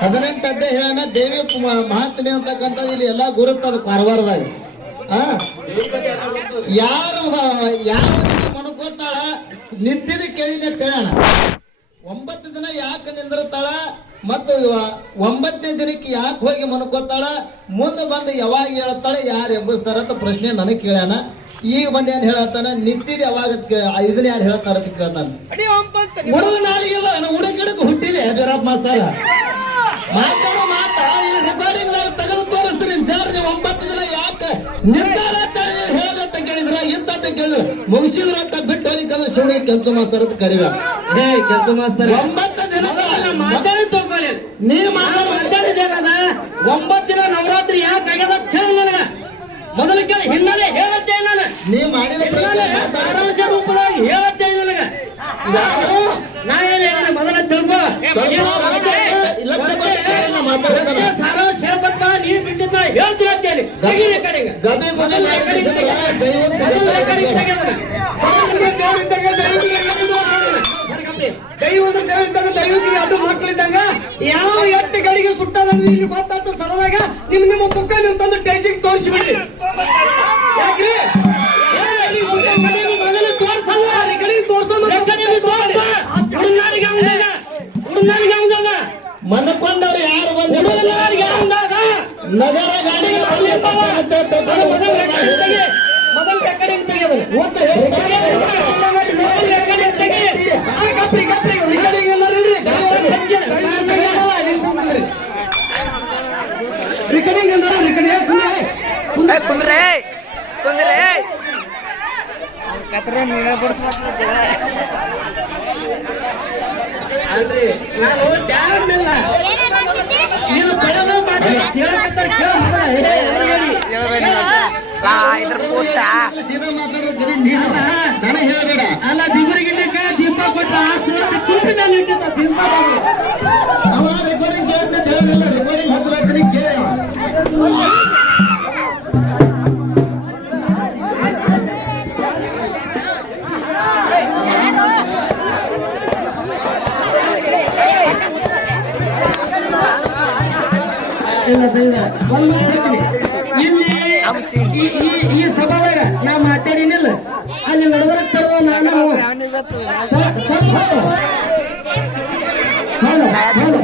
ಹದಿನೆಂಟು ಅಧ್ಯಾಯ ಹೇಳೋಣ ದೇವಿ ಮಹಾತ್ಮೆ ಅಂತಕ್ಕಂಥದ್ದು ಇಲ್ಲಿ ಎಲ್ಲಾ ಗುರುತದ ಕಾರವಾರದಾಗ. ಆ? ಯಾರು ಯಾವ ಮನುಕೋತಾಳ ನಿಂತಿದ ಕೇಳಿನ ತಿಳಿಯೋಣ ಒಂಬತ್ತು ದಿನ ಯಾಕೆ ನಿಂದಿರ್ತಾಳ ಮತ್ತು ಒಂಬತ್ತನೇ ದಿನಕ್ಕೆ ಯಾಕೆ ಹೋಗಿ ಮನ್ಕೋತಾಳ ಮುಂದೆ ಬಂದು ಯಾವಾಗ ಹೇಳ್ತಾಳ ಯಾರು ಎಬ್ಬಿಸ್ತಾರ ಅಂತ ಪ್ರಶ್ನೆ ನನಗೆ ಕೇಳ್ಯಾನ. ಈಗ ಬಂದು ಏನ್ ಹೇಳತ್ತಾನ ನಿಂತಿದ್ ಯಾವಾಗ ಇದನ್ನ ಯಾರು ಹೇಳ್ತಾರ ಅಂತ ಕೇಳ್ತಾನ. ಹುಡುಗ ನಾಲಿಗೆ ಹುಡುಗಿಡಕ್ಕೆ ಹುಟ್ಟಿದೆ ಬೇರಪ್ಪ ಮಾಸ್ತಾರ. ಮಾತಾಡೋ ಮಾತ ಈ ರೆಕಾರ್ಡಿಂಗ್ ತೆಗೆದು ತೋರಿಸ್ತೀನಿ. ಸರ್ ನೀವು ಒಂಬತ್ತು ದಿನ ಯಾಕೆ ನಿಂತಾರ ಹೇಳಂತ ಕೇಳಿದ್ರ ಇತ್ತ ಅಂತ ಕೇಳಿದ್ರು ಮುಗಿಸಿದ್ರು ಅಂತ ಬಿಟ್ಟು ಕೆಲಸ ಕೆಲಸ ಮಾಡ್ತಾರೆ ಮಾಸ್ತಾರ ಅಂತ ಹೇ ಕೆಲಸ ಮಾಸ್ತರ. ಒಂಬತ್ತು ದಿನ ಮಾತಾಡಿ ತಗೋಲಿ. ನೀ ಮಾತಾಡಿದ್ದೇನದ ಒಂಬತ್ತು ದಿನ ನವರಾತ್ರಿ ಯಾಕೆ ಆಗ್ಯದ ಅಂತ ನನಗೆ. ಮೊದಲು ಕೇಳಿ ಹಿನ್ನೆಲೆ ಹೇಳತ್ತೆ ನಾನು. ನೀ ಮಾಡಿದ ಸಾರಾಂಶ ರೂಪದಾಗ ಹೇಳತ್ತೆ ನನಗ. ನಾನು ನಾ ಏನ್ ಮೊದಲ ತಿಳ್ಕೊ. ಮಾತಾಡ್ತಾನೆ. ಸಾರಾಂಶ ಹೇಳ್ಬೇಕಪ್ಪ ನೀ ಬಿಟ್ಟಿದ್ದ ಹೇಳ್ತೀರ ಅಂತೇಳಿ ತೆಗೀರಿ ಕಡೆಗೆ ಗಬಿ. ತೆಗೆದನ. ಸಾಮಾನ್ಯ ದೇವರಿದ್ದಾಗ ದೈವಕ್ಕೆ ಅದು ಮಕ್ಕಳಿದ್ದಂಗ ಯಾವ ಎಟ್ಟು ಗಡಿಗೆ ಸುಟ್ಟದ ಇಲ್ಲಿ ಗೊತ್ತಾಯ್ತು ಸರದಾಗ ನಿಮ್ ನಿಮ್ಮ ಬುಕ್ಕ ನೀವು ತಂದು ಟೈಜಿಗೆ ತೋರಿಸಿಬಿಡಿ ಯಾಕ್ರಿ ಏನ್ ಗಡಿ ಸುಟ್ಟ ಗಡಿ ನೀವು ಮೊದಲು ತೋರ್ಸಲ್ಲ ಅಲ್ಲಿ ಗಡಿ ತೋರ್ಸಲ್ಲ ಹುಡುಗರಿಗೆ ಅವನದ ಹುಡುಗರಿಗೆ ಅವನದ ಮನಕೊಂಡವ್ರು ಯಾರು ಬಂದ್ರು ಹುಡುಗರಿಗೆ ಅವನದ ನಗರ ಗಾಡಿಗೆ ಬಲ್ಲಿ ಅಂತ ಮೊದಲು ಮೊದಲು ರೆಕಾರ್ಡಿಂಗ್ ತೆಗಿ ಮೊದಲು ರೆಕಾರ್ಡಿಂಗ್ ತೆಗಿಯೋದು ಮತ್ತೆ ಹೇಳ್ತಾರೆ. ಏ, ಕುಂದ್ರೆ. ಕುಂದ್ರೆ. ಕತ್ರ ನೀರ ನೀನು ಲಾ ಇದ್ರ ಕೂತ ಅಲ್ಲ ಬಿಗುರಿಗಿಟ್ಟಕ್ಕ ದೀಪ ಕೊಟ್ಟ ಇಲ್ಲ ಈ- ಸಭಾದಾಗ ನಾ ಮಾತಾಡಿನಿಲ್ಲ ಅಲ್ಲಿ ನಡಬರಕ್ ತರೋ ನಾನು. ಹೌದು, ಹೌದು.